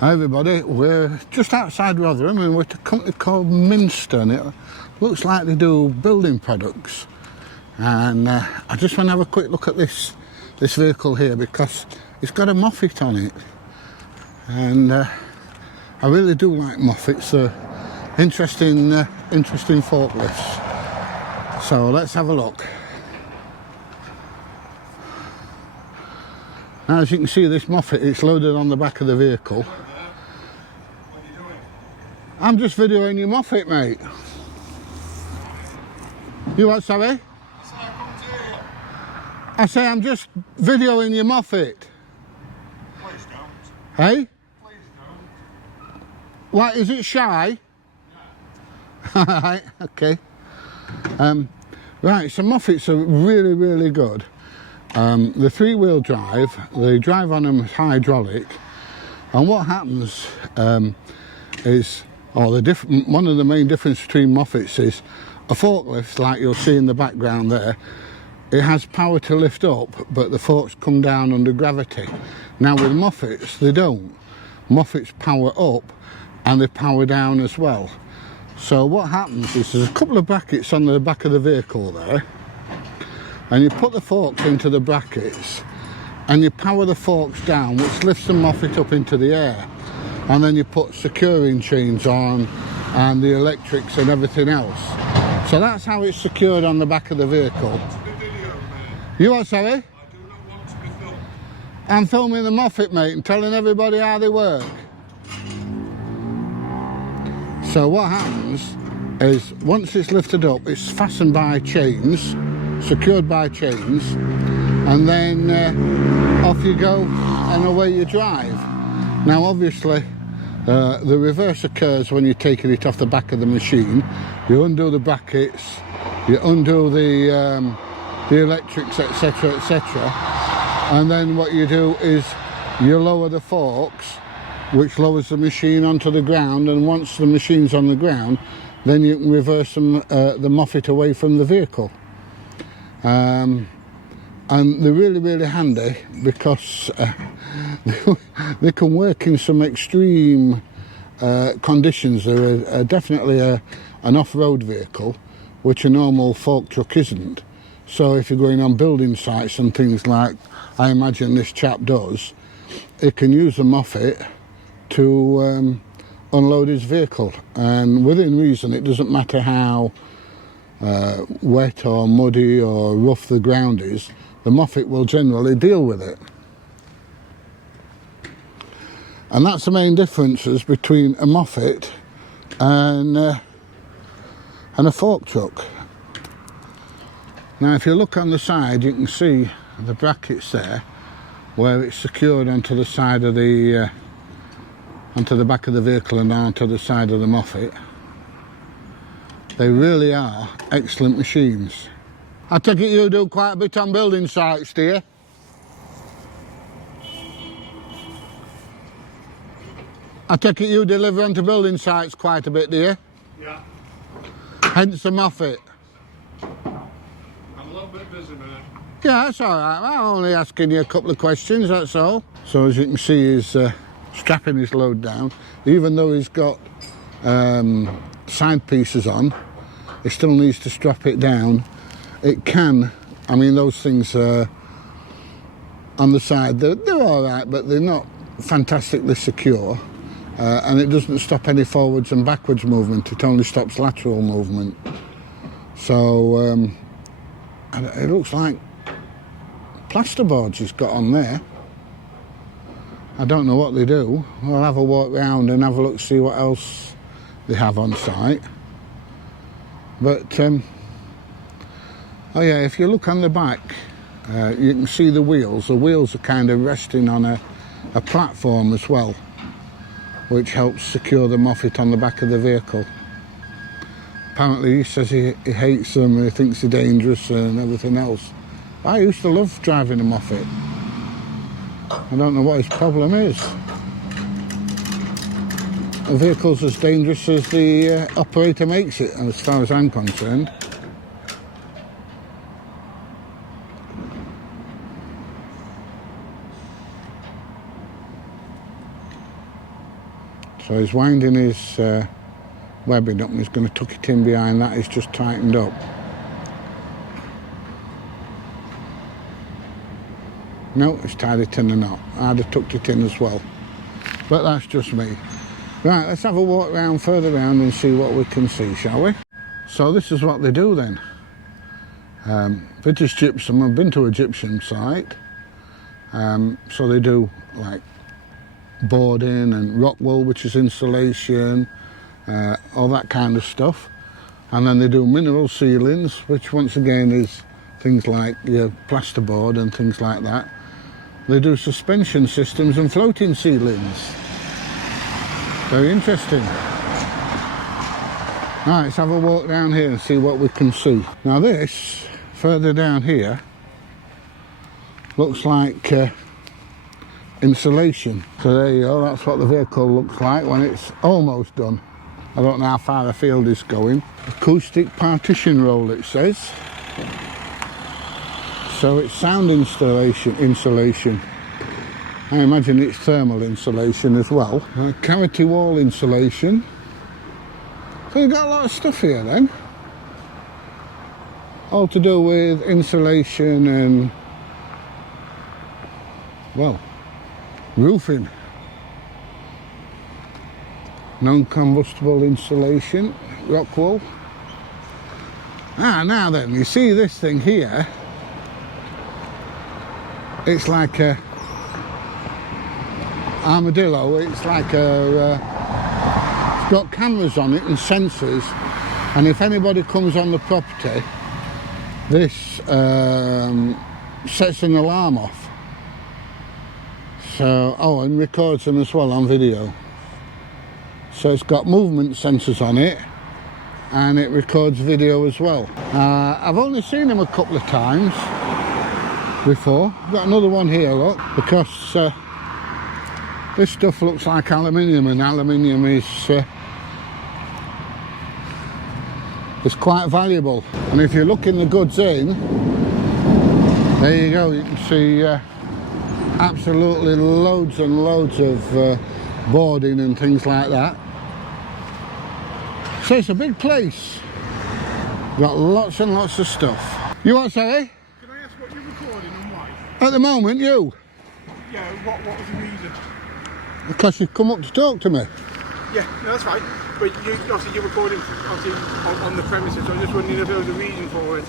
Hi everybody, we're just outside Rotherham and we're at a company called Minster, and it looks like they do building products. And I just want to have a quick look at this vehicle here because it's got a Moffat on it. And I really do like Moffats, they're interesting forklifts. So let's have a look. Now, as you can see, this Moffat, it's loaded on the back of the vehicle. What are you doing? I'm just videoing your Moffat, mate. You what, sorry? I said I come to you. I say I'm just videoing your Moffat. Please don't. Hey? Please don't. What, is it shy? Yeah. Right, okay. Right, so Moffats are really, really good. The three-wheel drive, they drive on them hydraulic, and what happens is, one of the main differences between Moffats is a forklift, like you'll see in the background there, it has power to lift up, but the forks come down under gravity. Now with Moffats, they don't. Moffats power up and they power down as well. So what happens is there's a couple of brackets on the back of the vehicle there, and you put the forks into the brackets and you power the forks down, which lifts the Moffat up into the air, and then you put securing chains on and the electrics and everything else. So that's how it's secured on the back of the vehicle. You what, sorry? I do not want to be filmed. I'm filming the Moffat, mate, and telling everybody how they work. So what happens is once it's lifted up, it's fastened by chains, secured by chains, and then off you go and away you drive. Now obviously the reverse occurs when you're taking it off the back of the machine. You undo the brackets, you undo the electrics, etc, etc, and then what you do is you lower the forks, which lowers the machine onto the ground, and once the machine's on the ground, then you can reverse the Moffat away from the vehicle. And they're really, really handy because they can work in some extreme conditions. They're definitely an off-road vehicle, which a normal fork truck isn't. So if you're going on building sites and things like I imagine this chap does, it can use the Moffat to unload his vehicle, and within reason. It doesn't matter how wet or muddy or rough the ground is, the Moffat will generally deal with it. And that's the main differences between a Moffat and a fork truck. Now if you look on the side, you can see the brackets there where it's secured onto the side of the onto the back of the vehicle and onto the side of the Moffat. They really are excellent machines. I take it you do quite a bit on building sites, do you? I take it you deliver onto building sites quite a bit, do you? Yeah. Hence the Moffat. I'm a little bit busy, mate. Yeah, that's all right. I'm only asking you a couple of questions, that's all. So as you can see, he's strapping his load down. Even though he's got side pieces on, he still needs to strap it down. It can, I mean, those things on the side, they're all right, but they're not fantastically secure. And it doesn't stop any forwards and backwards movement, it only stops lateral movement. So and it looks like plasterboards he's got on there. I don't know what they do. We'll have a walk round and have a look, see what else they have on site. But oh yeah, if you look on the back, you can see the wheels. The wheels are kind of resting on a platform as well, which helps secure the Moffat on the back of the vehicle. Apparently he says he hates them, he thinks they're dangerous and everything else. I used to love driving a Moffat. I don't know what his problem is. The vehicle's as dangerous as the operator makes it, as far as I'm concerned. So he's winding his webbing up and he's going to tuck it in behind that. He's just tightened up. No, it's tied it in a knot. I'd have tucked it in as well. But that's just me. Right, let's have a walk round further round and see what we can see, shall we? So this is what they do then. British Gypsum, I've been to a gypsum site. So they do like boarding and rock wool, which is insulation, all that kind of stuff. And then they do mineral ceilings, which once again is things like your plasterboard and things like that. They do suspension systems and floating ceilings. Very interesting. Right, let's have a walk down here and see what we can see. Now this, further down here, looks like insulation. So there you go, that's what the vehicle looks like when it's almost done. I don't know how far the field is going. Acoustic partition roll, it says. So it's sound insulation. I imagine it's thermal insulation as well. Cavity wall insulation. So you've got a lot of stuff here then. All to do with insulation and, well, roofing. Non-combustible insulation, rock wool. Now then, you see this thing here? It's like a armadillo. It's like a it's got cameras on it and sensors, and if anybody comes on the property, this sets an alarm off. So, oh, and records them as well on video. So it's got movement sensors on it, and it records video as well. I've only seen them a couple of times before. Got another one here, look, because this stuff looks like aluminium, and aluminium is quite valuable. And if you're looking the goods in, there you go, you can see absolutely loads and loads of boarding and things like that. So it's a big place. Got lots and lots of stuff. You what, sorry? Can I ask what you're recording and why? At the moment, you? Yeah, what was the reason? Because you've come up to talk to me. Yeah, no, that's fine. But obviously you're recording on the premises, so I was just wondering if there was a reason for it.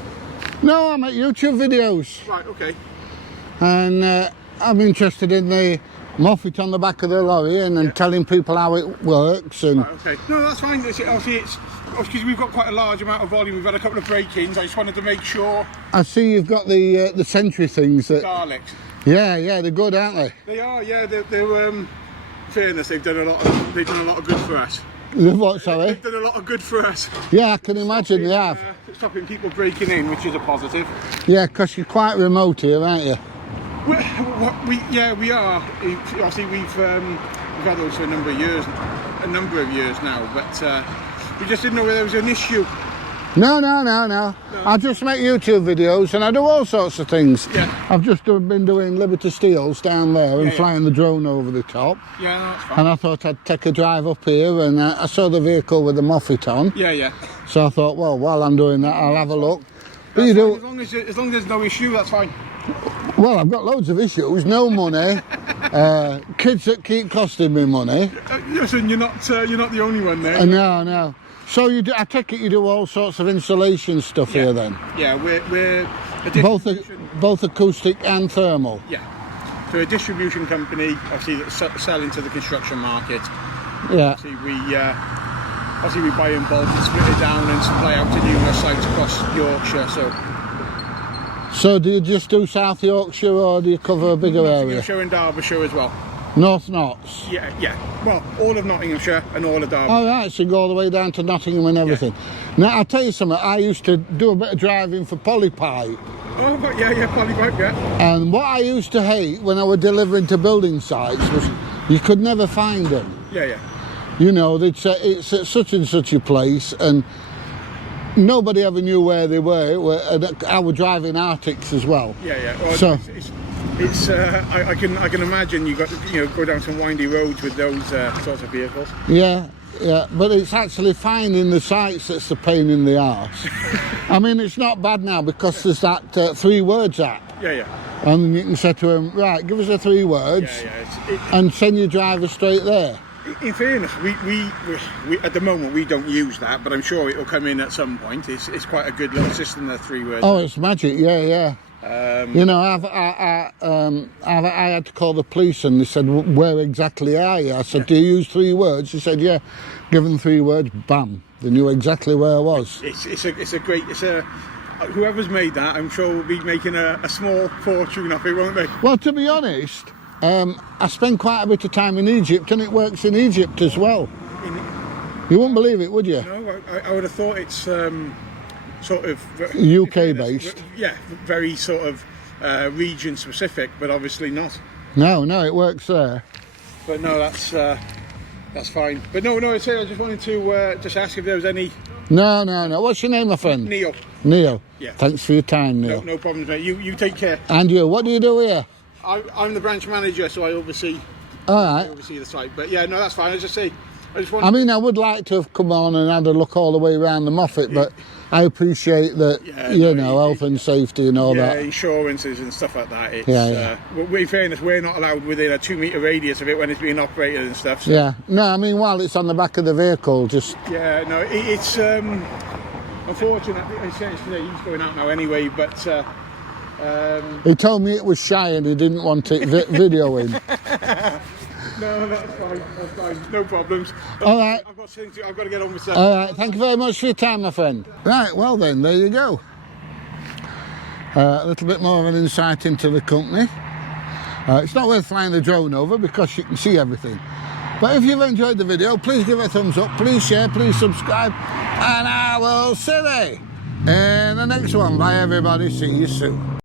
No, I make YouTube videos. Right, okay. And I'm interested in the Moffat on the back of the lorry and telling people how it works. And Right, okay. No, that's fine. Obviously it's because we've got quite a large amount of volume. We've had a couple of break-ins. I just wanted to make sure. I see you've got the Sentry things. That, Daleks. yeah, they're good, aren't they? They are, yeah. They're fairness, they've done a lot of good for us. What, sorry? They've done a lot of good for us. Yeah, I can imagine they have. Stopping people breaking in, which is a positive. Yeah, because you're quite remote here, aren't you? We are. Obviously, we've had those for a number of years now, but we just didn't know whether there was an issue. No. I just make YouTube videos and I do all sorts of things. Yeah. I've just been doing Liberty Steels down there and flying the drone over the top. Yeah, no, that's fine. And I thought I'd take a drive up here, and I saw the vehicle with the Moffat on. Yeah. So I thought, well, while I'm doing that, I'll have a look. But That's you fine, do. as long as there's no issue, that's fine. Well, I've got loads of issues. No money. Kids that keep costing me money. Listen, you're not the only one there. No. So you do, I take it you do all sorts of insulation stuff here then? Yeah, we're a Both acoustic and thermal? Yeah. So a distribution company, obviously, that sell into the construction market. Yeah. Obviously we buy in bulk and split it down and supply out to numerous sites across Yorkshire. So do you just do South Yorkshire, or do you cover a bigger area? Nottinghamshire and Derbyshire as well. North Notts? Yeah. Well, all of Nottinghamshire and all of Derbyshire. All right, so you go all the way down to Nottingham and everything. Yeah. Now, I'll tell you something, I used to do a bit of driving for Polypipe. Oh, but yeah, Polypipe, yeah. And what I used to hate when I was delivering to building sites was you could never find them. Yeah. You know, they'd say it's at such and such a place, and nobody ever knew where they were. And I was driving Arctics as well. Yeah. Well, so it's I can imagine you got to go down some windy roads with those sorts of vehicles. Yeah, but it's actually finding the sites that's the pain in the arse. I mean, it's not bad now because there's that 3 words app. Yeah. And you can say to him, right, give us the 3 words and send your driver straight there. In fairness, we at the moment we don't use that, but I'm sure it'll come in at some point. It's quite a good little system, the 3 words. Oh, it's magic, yeah. You know, I had to call the police and they said, where exactly are you? I said, do you use 3 words? He said, yeah. Give them 3 words, bam. They knew exactly where I was. Whoever's made that, I'm sure will be making a small fortune off it, won't they? Well, to be honest, I spend quite a bit of time in Egypt and it works in Egypt as well. You wouldn't believe it, would you? No, I would have thought it's sort of... UK based. Yeah, very sort of region specific, but obviously not. No, it works there. But no, that's fine. But no, I just wanted to just ask if there was any... No. What's your name, my friend? Neil. Neil. Yeah. Thanks for your time, Neil. No problems, mate. You take care. And you, what do you do here? I'm the branch manager, so I oversee. All right. I oversee the site. But yeah, no, that's fine. I just wanted. I mean, I would like to have come on and had a look all the way around the Moffat, but I appreciate that, health and safety and all that. Yeah, insurances and stuff like that. It's, Yeah. In fairness, we're not allowed within a 2-metre radius of it when it's being operated and stuff. So. Yeah. No, I mean, while it's on the back of the vehicle, just... Yeah, no, it's... unfortunate, essentially, he's going out now anyway, but... he told me it was shy and he didn't want it videoing. No, that's fine, no problems. All right. I've got to get on with stuff. All right, thank you very much for your time, my friend. Right, well then, there you go. A little bit more of an insight into the company. It's not worth flying the drone over because you can see everything. But if you've enjoyed the video, please give it a thumbs up, please share, please subscribe, and I will see you in the next one. Bye everybody, see you soon.